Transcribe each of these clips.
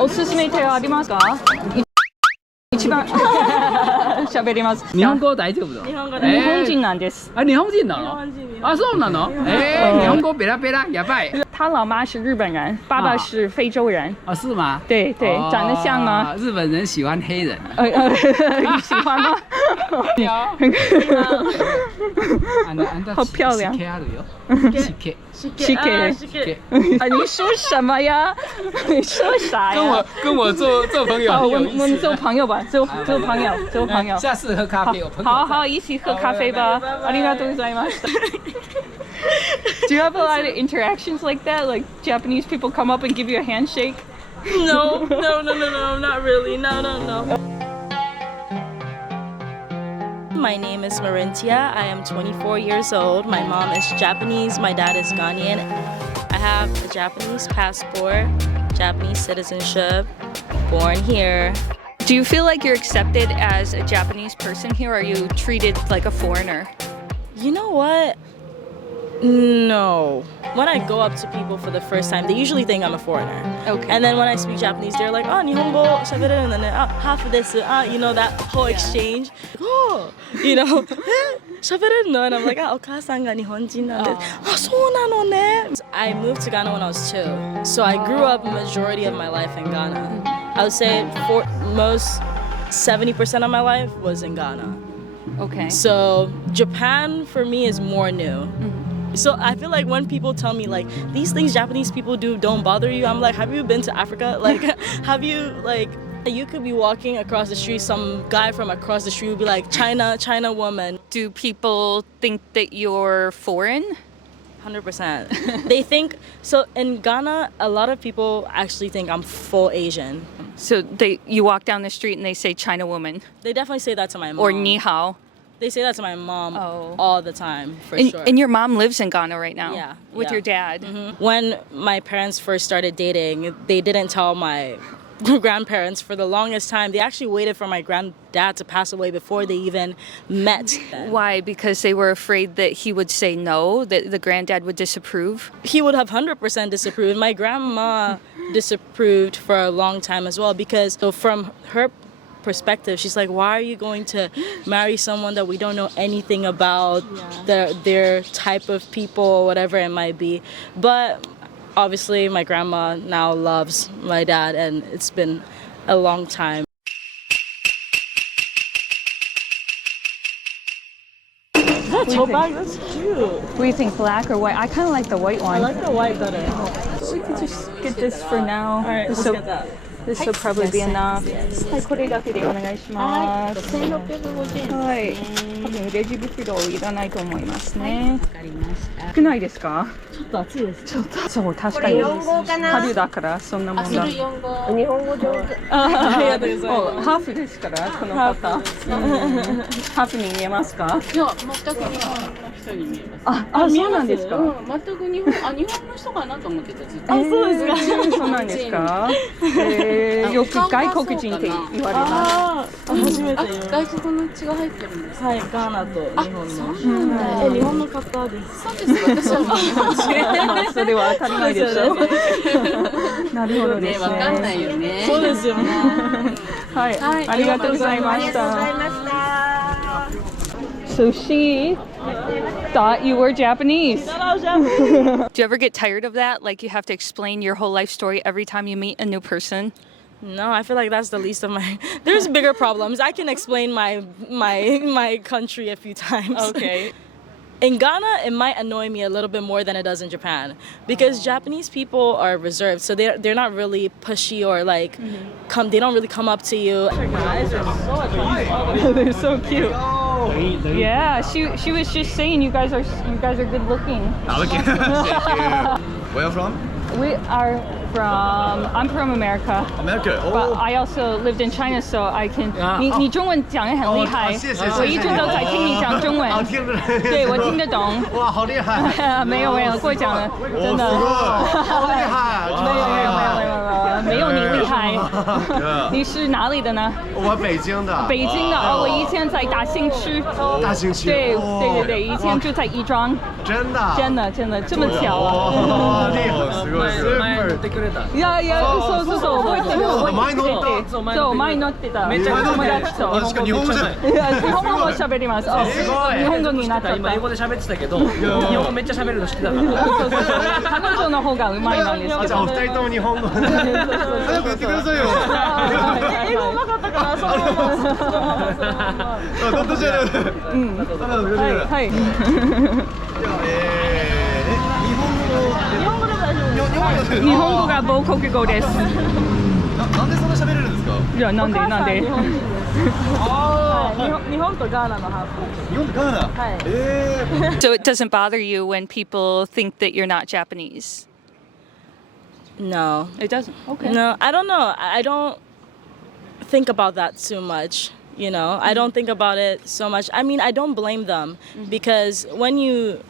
おすすめ手はありますか？一番喋ります。日本語大丈夫だ。日本人なんです。啊，日本人なの？啊，そうなの？日本語ペラペラ，やばい。他老妈是日本人，爸爸是非洲人。啊，是吗？对对，长得像吗？日本人喜欢黑人。你喜欢吗？好漂亮。你说什么呀？你说啥呀？跟我做朋友。我们做朋友吧，做朋友。下次喝咖啡，好，一起喝咖啡吧。ありがとうございました。Do you have a lot of interactions like that? Like Japanese people come up and give you a handshake? No, not really. No. My name is Marintia. I am 24 years old. My mom is Japanese. My dad is Ghanaian. I have a Japanese passport, Japanese citizenship, born here. Do you feel like you're accepted as a Japanese person here, or are you treated like a foreigner? You know what? No. When I go up to people for the first time, they usually think I'm a foreigner. Okay. And then when I speak Japanese, they're like, oh, Nihongo shabereru, and then half of this, you know, that whole exchange. Oh, you know, shabereru no, and I'm like, okasan ga Nihonjin nande. So nano ne. I moved to Ghana when I was 2, so I grew up majority of my life in Ghana. I would say most 70% of my life was in Ghana. Okay. So Japan for me is more new. So I feel like when people tell me like these things Japanese people do don't bother you, I'm like, have you been to Africa? Like, have you you could be walking across the street, some guy from across the street would be like, China woman. Do people think that you're foreign? 100%. They think, so in Ghana, a lot of people actually think I'm full Asian. So you walk down the street and they say China woman? They definitely say that to my mom. Or ni hao? They say that to my mom all the time, for sure. And your mom lives in Ghana right now? Yeah. With your dad? Mm-hmm. When my parents first started dating, they didn't tell my grandparents for the longest time. They actually waited for my granddad to pass away before they even met. Why? Because they were afraid that he would say no, that the granddad would disapprove? He would have 100% disapproved. My grandma disapproved for a long time as well, because so from her perspective, she's like, why are you going to marry someone that we don't know anything about, their type of people, or whatever it might be. But obviously my grandma now loves my dad, and it's been a long time. That's so bad. That's cute. What do you think, black or white? I kind of like the white one. I like the white better. We could just get this for now. All right, let's get that. This will probably be enough. はい、これだけでお願いします。1650円。はい。多分レジ袋いらないと思いますね。わかりました。少ないですか？ちょっと暑いです。ちょっと。そう、確かに。春だからそんなもんだ。日本語上手。ありがとうございます。ハーフですからこの方。ハーフに見えますか？いや、全く日本の人に見えます。あ、そうなんですか？全く日本の人かなと思ってたずっと。そうですか。そうなんですか？よく外国人って言われます。初めて言う。外国の血が入ってるんです。はい、ガーナと日本の。そうなんだ。日本の方です。そうです。私は日本人。それは当たり前でしょ。なるほどですね。わかんないよね。そうですよね。はい、ありがとうございました。So she thought you were Japanese. Do you ever get tired of that? Like you have to explain your whole life story every time you meet a new person? No, I feel like that's the least of my... There's bigger problems. I can explain my country a few times. Okay. In Ghana, it might annoy me a little bit more than it does in Japan, because Japanese people are reserved, so they're not really pushy or like they don't really come up to you. Guys are so attractive. They're so cute. Yeah, she was just saying you guys are good looking. Thank you. Where are you from? I'm from America. America. Oh. But I also lived in China, so I can. 你中文讲得很厉害，我一直都在听你讲中文。对，我听得懂。哇，好厉害！没有，过奖了，真的。好厉害！没有你厉害。你是哪里的呢？我北京的。北京的哦，我以前在大兴区。大兴区。对，以前住在亦庄。真的。真的这么巧啊！厉害，すごい。いやそう覚えてる。前乗ったそう、前乗ってた。めっちゃ友達と。確か日本語じゃないいや日本語も喋ります。あすごい日本語になっちゃった。今英語で喋ってたけど日本語めっちゃ喋るの知ってたからそうそうそう。彼女の方が上手いなんですけど。じゃあお二人とも日本語早く言ってくださいよ英語なかったからそのまま。どっちやるはい。日本語が母国語です。なんでそんな喋れるんですかいやなんで。日本とガーナのハーフ。日本ってガーナSo it doesn't bother you when people think that you're not Japanese? No. It doesn't. Okay. No, I don't know. I don't think about that too much. You know, I don't think about it so much. I mean, I don't blame them because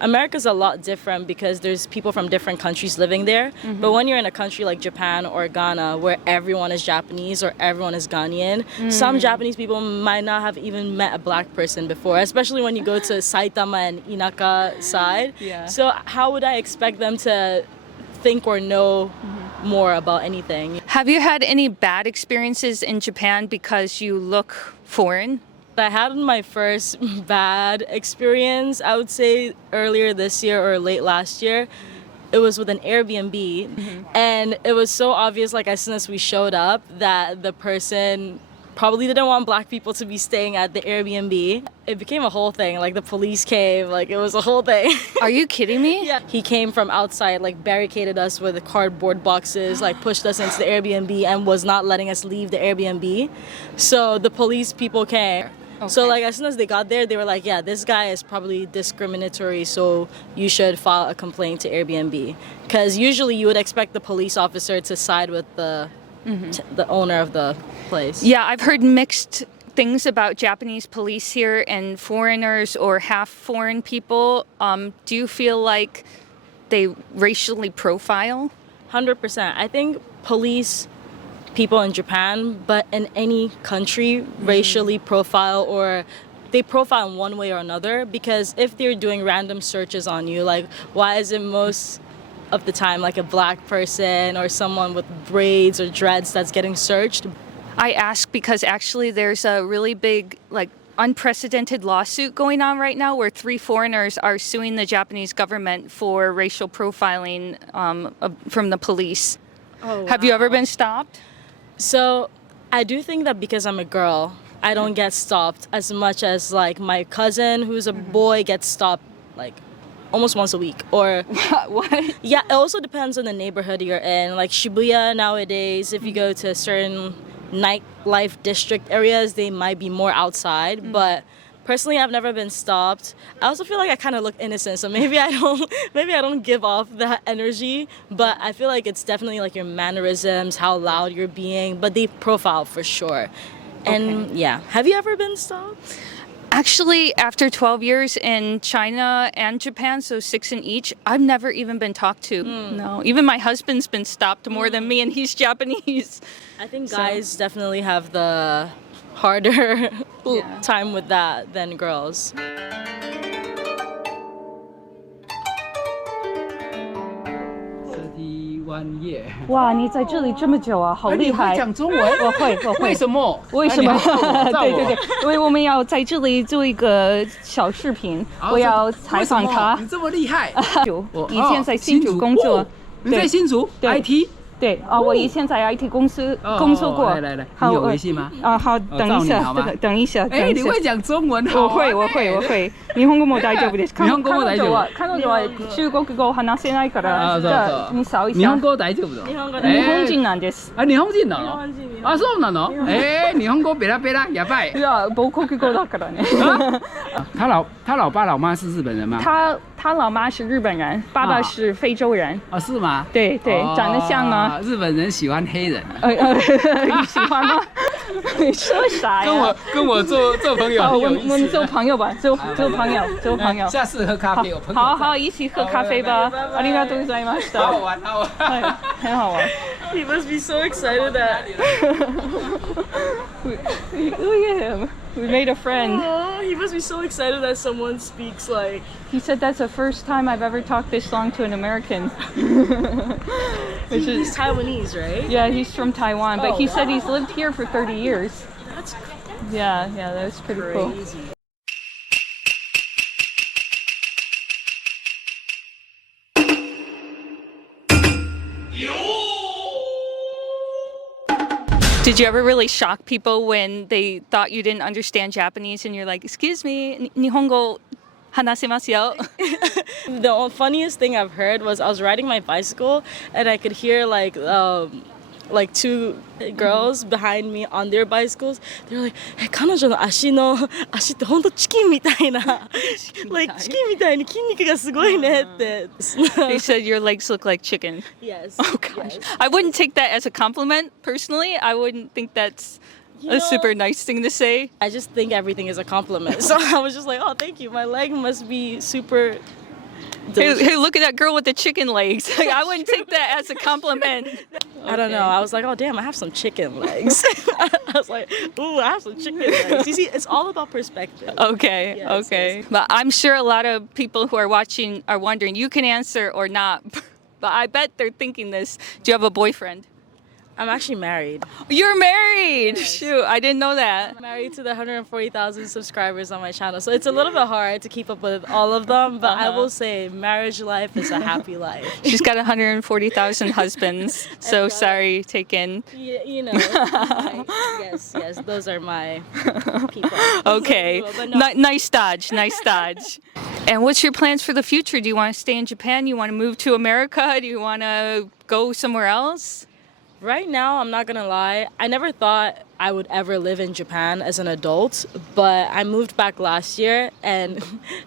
America's a lot different because there's people from different countries living there. But when you're in a country like Japan or Ghana where everyone is Japanese or everyone is Ghanaian, some Japanese people might not have even met a black person before, especially when you go to Saitama and Inaka side. Yeah. So how would I expect them to think or know more about anything? Have you had any bad experiences in Japan because you look foreign? I had my first bad experience, I would say earlier this year or late last year. It was with an Airbnb and it was so obvious, like as soon as we showed up, that the person probably didn't want black people to be staying at the Airbnb. It became a whole thing, like the police came, like it was a whole thing. Are you kidding me? Yeah. He came from outside, like barricaded us with cardboard boxes, like pushed us into the Airbnb and was not letting us leave the Airbnb. So the police people came. Okay. So like as soon as they got there, they were like, yeah, this guy is probably discriminatory, so you should file a complaint to Airbnb. Because usually you would expect the police officer to side with the owner of the place. Yeah, I've heard mixed things about Japanese police here and foreigners or half foreign people. Do you feel like they racially profile? 100%. I think police people in Japan, but in any country, racially profile or they profile in one way or another, because if they're doing random searches on you, like why is it most of the time like a black person or someone with braids or dreads that's getting searched? I ask because actually there's a really big, like, unprecedented lawsuit going on right now where 3 foreigners are suing the Japanese government for racial profiling from the police. Oh, Have you ever been stopped? So I do think that because I'm a girl, I don't get stopped as much as like my cousin who's a boy gets stopped like almost once a week. Or What? yeah, it also depends on the neighborhood you're in. Like Shibuya nowadays, if you go to certain nightlife district areas, they might be more outside. But personally, I've never been stopped. I also feel like I kind of look innocent, so maybe I don't give off that energy. But I feel like it's definitely like your mannerisms, how loud you're being. But they profile for sure. And yeah, have you ever been stopped? Actually, after 12 years in China and Japan, so 6 in each, I've never even been talked to. No, even my husband's been stopped more than me, and he's Japanese. I think guys definitely have the harder time with that than girls. 31 year。哇，你在这里这么久啊，好厉害！你会讲中文？我会。为什么？为什么？啊你还照我对对对，因为我们要在这里做一个小视频，我要采访他。你这么厉害？以前在新竹工作。你在新竹 IT？ 对啊，我以前在 IT 公司工作过。来，你有微信吗？啊，好，等一下，等一下。哎，你会講中文？我会。日本語も大丈夫です。日本語も大丈夫。彼女は中国語を話せないから、じゃあにさおいさん。日本語大丈夫だ。日本人なんです。あ、日本人なの？あ、そうなの？日本語ペラペラ，やばい。いや、母国語だからね。他老爸老妈是日本人吗？他老妈是日本人，爸爸是非洲人。啊，是吗？对，长得像吗？日本人喜欢黑人。你喜欢吗？你说啥呀？跟我做朋友很有意思。我们做朋友吧，做朋友。下次喝咖啡，我朋友。好，一起喝咖啡吧。ありがとうございました。好好玩。很好玩。He must be so excited that. Look at him. We made a friend. Oh, he must be so excited that someone speaks like. He said that's the first time I've ever talked this long to an American. Which He's is, Taiwanese, right? yeah, he's from Taiwan, but Oh, he said he's lived here for 30 years. That's Yeah, that was pretty cool. crazy. Did you ever really shock people when they thought you didn't understand Japanese and you're like, excuse me, Nihongo hanasemasu yo? The funniest thing I've heard was I was riding my bicycle and I could hear like two girls behind me on their bicycles. They were like, "Hey, 彼女の足って本当チキンみたいな、like チキンみたいに筋肉がすごいねって." They said your legs look like chicken. Yes. Oh gosh. Yes. I wouldn't take that as a compliment, personally. I wouldn't think that's You a know, super nice thing to say. I just think everything is a compliment. So I was just like, "Oh, thank you. My leg must be super." Hey, look at that girl with the chicken legs. Like, I wouldn't take that as a compliment. I don't know. I was like, oh, damn, I have some chicken legs. I was like, ooh, I have some chicken legs. You see, it's all about perspective. Okay, Yes, okay. yes. But I'm sure a lot of people who are watching are wondering, you can answer or not, but I bet they're thinking this. Do you have a boyfriend? I'm actually married. You're married! Yes. Shoot, I didn't know that. I'm married to the 140,000 subscribers on my channel. So it's a little bit hard to keep up with all of them, but I will say marriage life is a happy life. She's got 140,000 husbands, so sorry, taken. You know, yes, those are my people. Okay, But no. nice dodge, nice dodge. And what's your plans for the future? Do you want to stay in Japan? Do you want to move to America? Do you want to go somewhere else? Right now, I'm not gonna lie, I never thought I would ever live in Japan as an adult, but I moved back last year and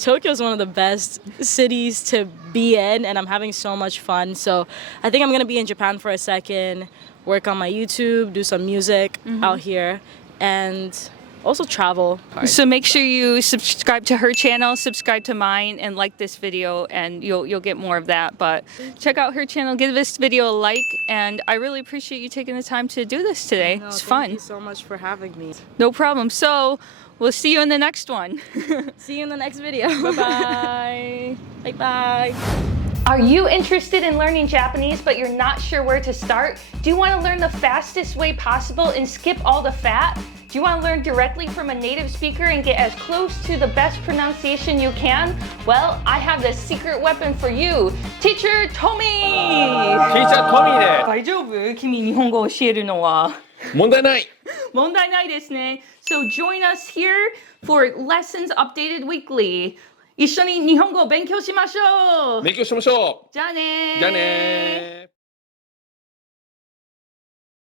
Tokyo is one of the best cities to be in and I'm having so much fun. So I think I'm gonna be in Japan for a second, work on my YouTube, do some music out here, and also travel. So make sure you subscribe to her channel, subscribe to mine, and like this video, and you'll get more of that. But check out her channel, give this video a like, and I really appreciate you taking the time to do this today. No, It's fun. Thank you so much for having me. No problem. So we'll see you in the next one. See you in the next video. Bye-bye. Bye-bye. Are you interested in learning Japanese, but you're not sure where to start? Do you want to learn the fastest way possible and skip all the fat? Do you want to learn directly from a native speaker and get as close to the best pronunciation you can? Well, I have the secret weapon for you. Teacher Tommy! Teacher Tommy で大丈夫？君日本語教えるのは。問題ない。問題ないですね。So join us here for lessons updated weekly. 一緒に日本語を勉強しましょう。勉強しましょう。じゃあねー。じゃあねー。